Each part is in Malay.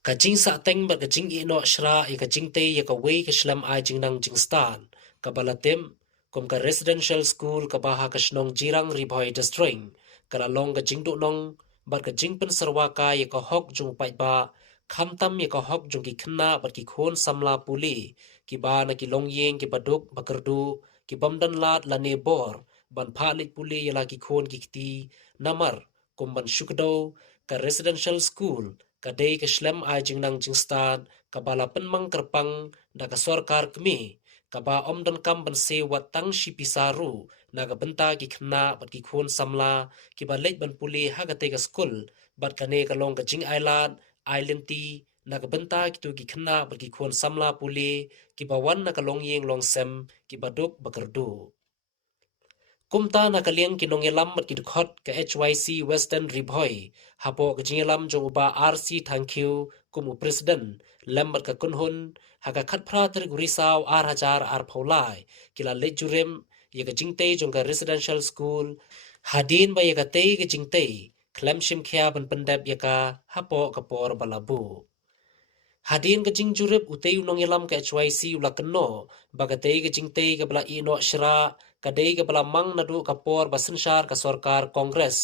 Kajing sa teng ba kajing ino shra I kajing te ya ka wei ka shlam ai jing nang jing stan ka balatim kum ka residential school ka baha ka shnong jirang ribhoi district ka long ka jing du nong bar ka jing pen sarwa ka ya ka hok jung pai ba kham tam ya ka hok jung ki khna bar ki khon samla puli ki ba na ki long yeng ki baduk bakardu ki bamdan lat la ne bor ban phalit puli ya la ki khon ki kti namar kum ban shukdo ka residential school kadai ke shlem ai jing nang jing stan kabala penmang kerpang da ka sorkar kmi kaba om dan kam ban se watang shi pisaru na ka benta ki khna bat ki khon samla ki ba lej ban puli ha ka te ka skul bat ka ne ka long ka jing island ti na ka benta ki tu ki khna bat ki khon samla puli ki ba wan na ka long yeng long sem ki ba duk bakardu kumta na kaliang kinongelam mat kidkhot ka HYC Western Ribhoi hapo ka jingelam jong uba RC thank you kumu president lembat ka kunhun haka khat phra ter gurisaw ar hajar ar phaulai kila lejurem ye ka jingte jong ka residential school hadin ba ye ka te ka jingte klemshim khya ban pandap ye ka hapo ka por balabu Hadin ke jing jurip utei unong yelam ke HYC ula keno bagatei ke jing tei ke bala ino shra kadei ke bala mang nadu kapor basensyar ke sorkar kongres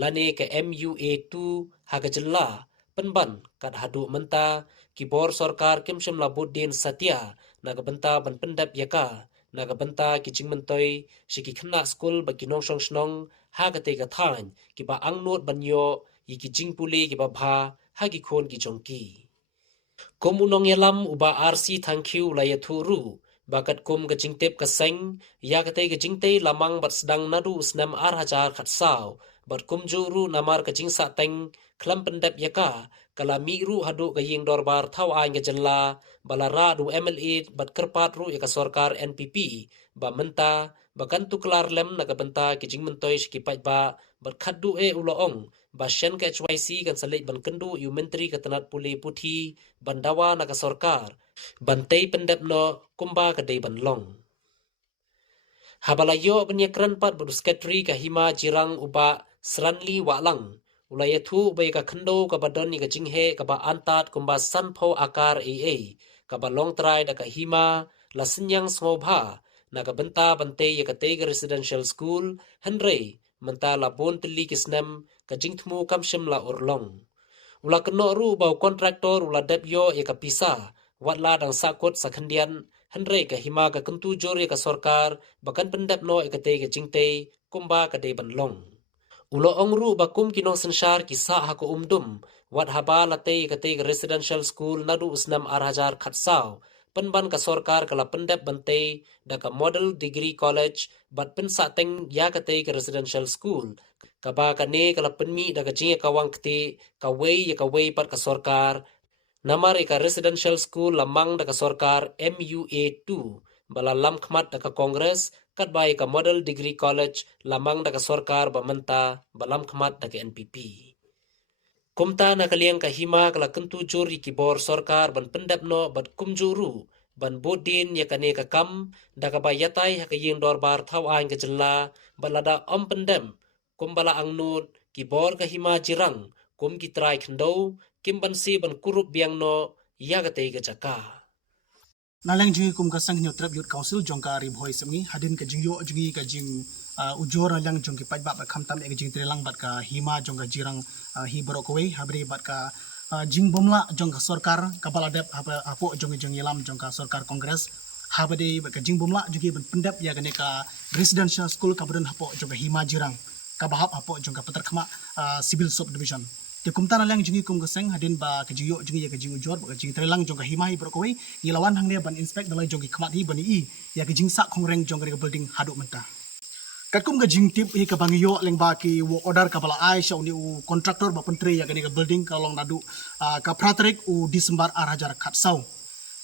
lane ke MUA2 haga jella penban kat hadu menta kibor sorkar kimshim labuddin satya naga benta ban pendap yaka naga benta ki jing mentoi shiki khna skul ba kinong shong shnong haga te ka thain ki ba angnot banyo yiki jing puli ki ba bha hagi khon ki jongki Kum unong yalam uba RC thank you la ya thuru bakat kum ka jingtep ka seng ya kate ka jingte lamang bat sedang nadu snam ar hajar khat saw bat kum juru namar ka jingsa teng klam pendap yaka kala mi ru hadu ka ying dorbar thaw ai nga jalla balara du MLA bat kerpat ru ya ka sorkar NPP ba menta bakan tu kelar lem na ka benta ki jing mentoi shki pai ba bat khaddu e uloong Basyan ka HYC kan salik ban kendu yu menteri ka tanat puli puthi bandawa na ka sorkar bantay pendap no kumba ka day banlong. Habalayo banya kranpat badu sekretari ka hima jirang uba sranli walang ulaya thu ubay ka kendo ka badon ni ka jinghe ka ba antat kumba sanpo akar AA ka ba long try da ka hima la senyang smobha na ka benta bantay ya ka tega residential school henry menta la bon tili kisnem ka jingthmu kamshem la urlong. Ula keno ru bau kontraktor ula debyo ya ka pisa watla dang sakut sakhandian henry ka hima ka kentu jor ya ka sorkar bakan pendap no ya ka tega jingte kumba ka de banlong. Ulo ongru bakum kinong sensyar kisa hako umdum wat haba late ya ka tega residential school nadu usnam arhajar khatsaw penban ka sorkar kala pendap bante da ka model degree college bat pensa teng ya kate ka residential school kaba kane kala penmi da ka jinga kawang kte ka wei pat ka sorkar namar ka residential school lamang da ka sorkar MUA2 bala lam khmat da ka kongres kat bai ka model degree college lamang da ka sorkar bamenta balam khmat da ka NPP Kumta na kaliang kahima kala kentu juri kibor sorkar ban pendap no bat kumjuru ban bodin ya kane ka kam da ka bayatai ha kaying dorbar thaw ain ka jella balada om pendam kumbala angnut kibor kahima jirang kum kitrai khndo kim ban si ban kurup biang no ya ka tei ka jaka Nalang jingi kum kasang nyo trap youth council jongka ribhoi semgi hadin ka jingyo jingi ka jing ujor nalang jongki pajba ba khamtam ek jing trelang bat ka hima jongka jirang hi borokoi habri bat ka jing bomla jongka sorkar kapal adep apo jongi yelam jongka sorkar kongres habade bat ka jing bomla jugi ban pendap ya gane ka residential school kabren hapo jongka hima jirang ka bahap hapo jongka petar khama civil subdivision Di kumta nalang jingi kum gaseng hadin ba kejiyo jingi ya kejing ujor ba kejing trelang jongka himai berkoi ilawan hang dia ban inspect dalai jongki khamat hi bani i ya kejing sak khongreng jongka ka building haduk menta Katkum ka jing tip hi ka bangiyo leng ba ki wo order ka bala ai sha uni u contractor ba pentri ya kani ka building ka long nadu ka pratrik u disembar arajar khatsau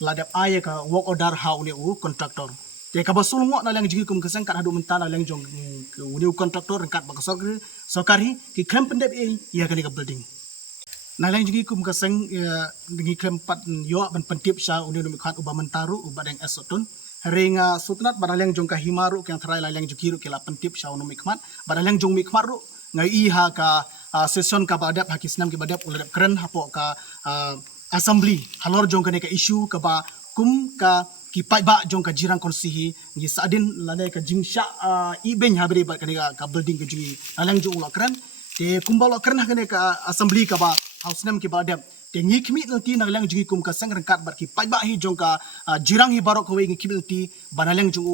ladap ai ka work order ha uni u contractor Te ka basul ngo na lang jingi kum kasang kat haduk menta na lang jong uni u contractor kat ba ka sokari ki krem pendep ya kani ka building Nalang jingi kum kasang dingi krem pat yo ban pentip sha uni umi khat uba mentaru uba deng esotun ringa sutnat badalang jong ka himaru yang terai lalang jukiru kila pentip sha uni mikmat badalang jong mikmaru ngai i ha ka session ka badap hakisnam ki badap uladap keren hapo ka assembly halor jong kane ka issue ka ba kum ka ki pai ba jong ka jirang konsi hi ni sadin lane ka jingsha i ben habri ba kane ka building ka jingi alang jo ulakran te kumbal okran kane ka assembly ka ba house nam ki ba dem te ngi khmi ti na lang jingi kum ka sang rangkat ba ki pai ba hi jong ka jirang hi barok howe ngi khmi ti banalang jong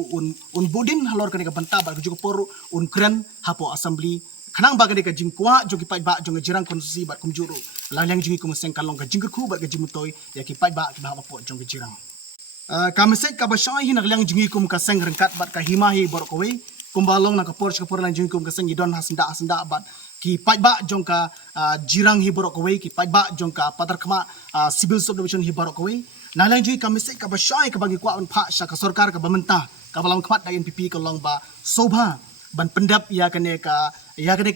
un bodin halor kane ka banta ba jo por un kran hapo assembly kanang baga ka jingkwa jo ki pai ba jong jirang konsi ba kum juru lang jingi kum sang kalong ka jingku ba ka jimutoy ya ki pai ba ki ba po jong jirang kamisek ka basyai hin naglang jingi kum ka sang rangkat bat ka himahi borok kowe kumbalong na ka por lang jingi kum ka sang idon hasenda bat ki pai ba jong ka jirang hi borok kowe ki pai ba jong ka patar khama civil subdivision hi borok kowe nalang jingi kamisek ka basyai ka bagi kwa pha sya ka sarkar ka bamenta ka balam khmat da NPP ka long ba sobha ban pendap ya kane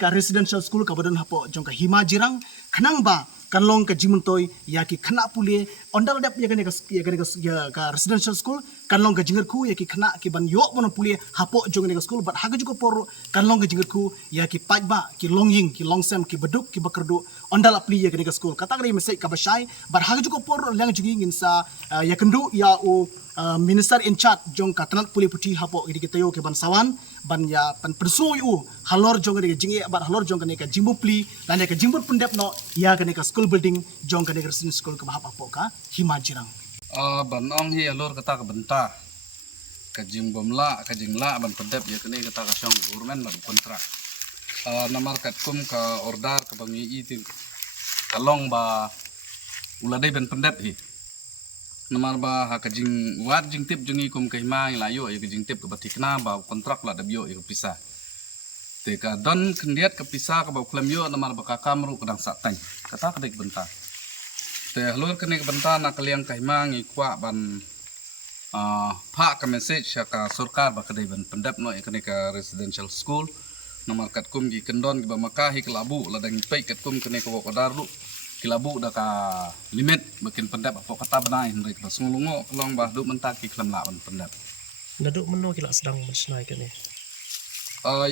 ka residential school ka bodon hapo jong ka hima jirang khanang ba kanlong ka jimuntoy ya ki khana pule ondal dap ya ka residential school kanlong ka jingar khu ya ki khana ki ban yo mon pule hapo jong ka school but haga juko por kanlong ka jingar khu ya ki pajba ki longying ki longsem ki beduk ki bakerdu ondal apli ya ka school kata kali mesej ka basai but haga juko por lang jugi insa ya kendu ya o minister in charge jong ka tanat pule puti hapo idi kita yo ke ban sawan ban ya pan perso yu halor jong ka jingi but halor jong ka jimbupli dan ka jimbut pendep no ya ka school building jong ka residential school ka bahap apo ka hima jirang ban ong hi alur kata ka benta ka jimbomla ka jingla ban pendep ya kene kata ka syong government ban kontrak namar kat kum ka ordar ka bangi itin kalong ba uladai ban pendep hi namar ba ha ka jing wat jing tip jungi kum ka hima layo ya ka jing tip ka batikna ba kontrak la dabyo ya pisah te ka don kendiat ka pisah ka ba klam yo namar ba ka kamru kadang satang kata ka dik benta te halur kene ka benta na kaliang ka hima ngi kwa ban pha ka message ka sarkar ba kadai ban pendap no kene ka residential school namar kat kum gi kendon gi ba makahi kelabu la dang pai kat kum kene ka kodar lu kilabu da ka limit makin pendap apa kata benai hendai ka sungulungo kelong bah du mentak ki klam la ban pendap Naduk meno kila sedang mensenai kene.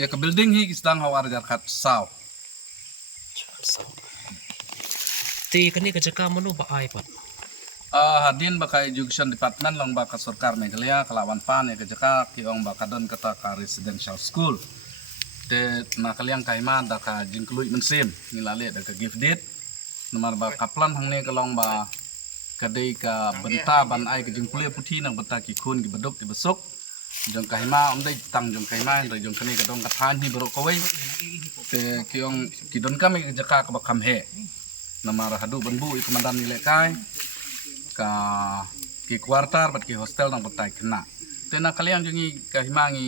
ya ka building hi sedang hawar jar khat saw Ti kene ka jaka meno ba ai pat. hadin ba ka education department long ba ka sarkar Meghalaya kalawan pan ya ka jaka ki ong ba kadon kata ka residential school te na kaliang kaiman da ka jingklui mensim ngilale da ka gift date nomor ba kaplan hangne kalong ba kadai ka benta ban ai ka jingklui puthi nang benta ki khun ki bedok ki besok jong kahima dai tang jong kahima ndai jong kani ka dong ka than hi bro kowai te ki ong ki don kami ka jaka ka ba kham he nomor hadu banbu i komandan nilai kai ka ki kuartar bat ki hostel nang benta kena te na kaliang jongi kahima ngi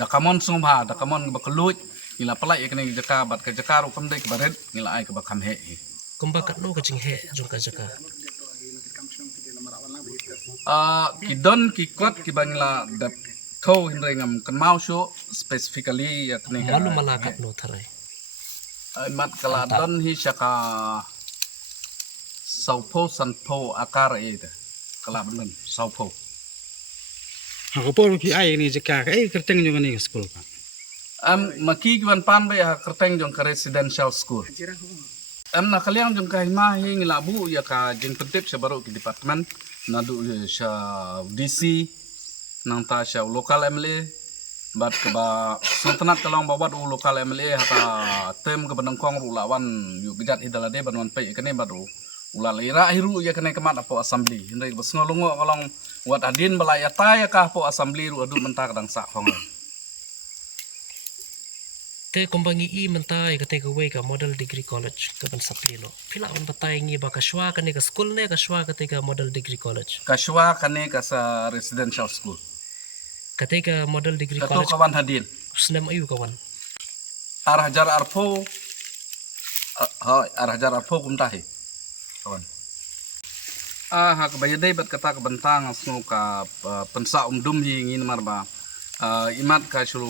dakamon sumha dakamon ba keluj ngila pelai kene jaka bat ka jaka ru kam dai ka baret ngila ai ka ba kham he Kumba kat no ka jing he jong ka jaka. ki don ki kwat ki bangla da thau hindai ngam kan mau sho specifically ya kene ka Malu malakat no tharai. mat kala don hi shaka saupo sanpo akar e da kala ben saupo Hakapor ki ai ni jaka ai kerteng jong ni school ka. maki ki ban pan ba ya kerteng jong ka residential school na kaliang jong ka hima hi ngilabu ya ka jing pentip sa baru ki department nadu sa DC nang ta sa local MLA bat ka ba sultanat kalong bawat u local MLA hata tem ka banangkong ru lawan yu bidat hidalade banwan pe kene badu ula lira hiru ya kene kemat apo assembly hindai bas ngolongo kalong wat adin balaya ta ya ka apo assembly ru adu mentak dang sak hong Te kumbangi I mentai ka take away ka model degree college ka ban sapli no. Pila on batai ngi ba ka shwa ka ne ka school ne ka shwa ka te ka model degree college. kaswa kane ka sa residential school Ka te ka model degree kato college. kawan hadin Senam ayu kawan. ar hajar arpo ar hajar arpo kumtahi kawan ha ka bayadai bat kata ka bentang asno ka pensa umdum hi ngin marba imat ka sulu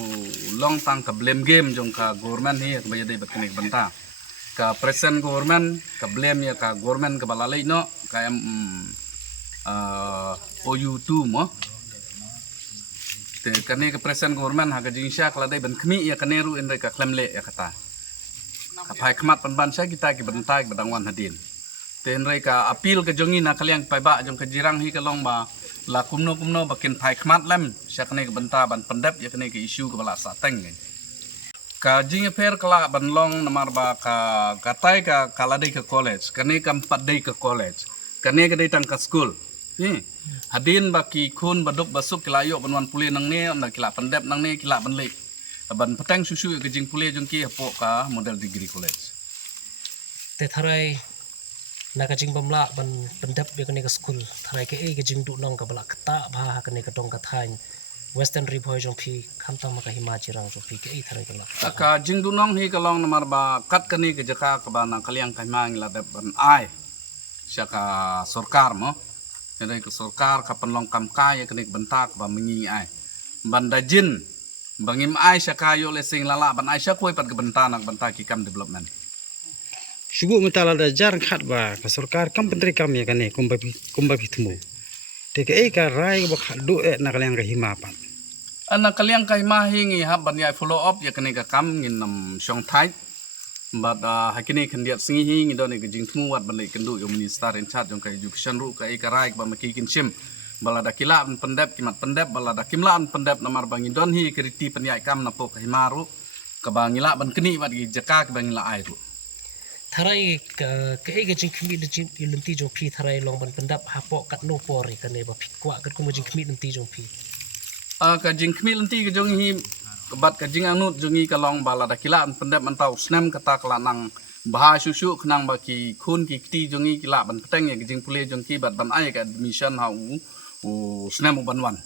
long tang ka blame game jong ka government hi ka bayadai bat kene benta ka present government ka blame ya ka government ka balalai no ka OU2 mo te kane ka present government ha ka jingsha kala dai ban khmi ya kaneru indai ka klemle ya kata ka phai khmat pan ban sha kita ki bantai badangwan hadin tenre ka apil ke jongi na kaliang pai ba jong ke jirang hi kalong ba la kumno bakin pai khmat lem syakne ke benta ban pendep ya kene ke isu ke bala sateng ni ka jing per kala ban long namar ba ka katai ka kaladai ke college kene kam padai ke college kene ke dai tang ka school ni hadin baki kun baduk basuk kilayo banwan puli nang ne na kila pendep nang ne kila ban lek ban petang susu ke jing puli jong ki hapo ka model degree college te tharai na ka jing bamla ban pendap be kane ka school tharai ke e ka jing du nong ka bala kata bha kane ka dong ka thain western ribhoi jong phi khamta ma ka hima jirang jong phi ke e tharai ka la ka jing du nong hi kalong namar ba kat kani ke jaka ka ba na kaliang kai mang la dep ban ai syaka sarkar mo kene ke sarkar ka panlong kam kai kene bentak ba mengi ai banda jin bangim ai syaka yo le sing lala ban ai syakoi pat ke bentanak bentaki kam development Sugu mitala da jarang khat ba ka sarkar kam pentri kam ya kane kumba pitmu. Te ke ka rai ba khat du na kaliang ka hima pat. Anak kaliang kai mahingi hab ban ya follow up ya kene ka kam ngin nam syong thai but hakini khandiat singi hi ngi don ke jing thmu wat ban le kendu yo minister in charge jong ka education ru ka ka rai ba maki kin sim balada kila an pendep kimat pendep balada kimla an pendep namar bangi don hi kriti penyai kam na po ka himaru ka bangila ban keni wat gi jaka ka bangila ai ru tharai ke e ka jing khmi de jing ilunti jong phi tharai long ban pendap hapo kat no pori kane ba phikwa kat kuma jing khmi lunti jong phi ka jing khmi lenti ke jong hi bat ka jing anut jongi ka long bala da kila an pendep antau snem kata kala nang bah susu khnang ba ki khun ki ti jongi kila ban peteng ya jing pule jong ki bat ban ai ka admission ha u snem ban wan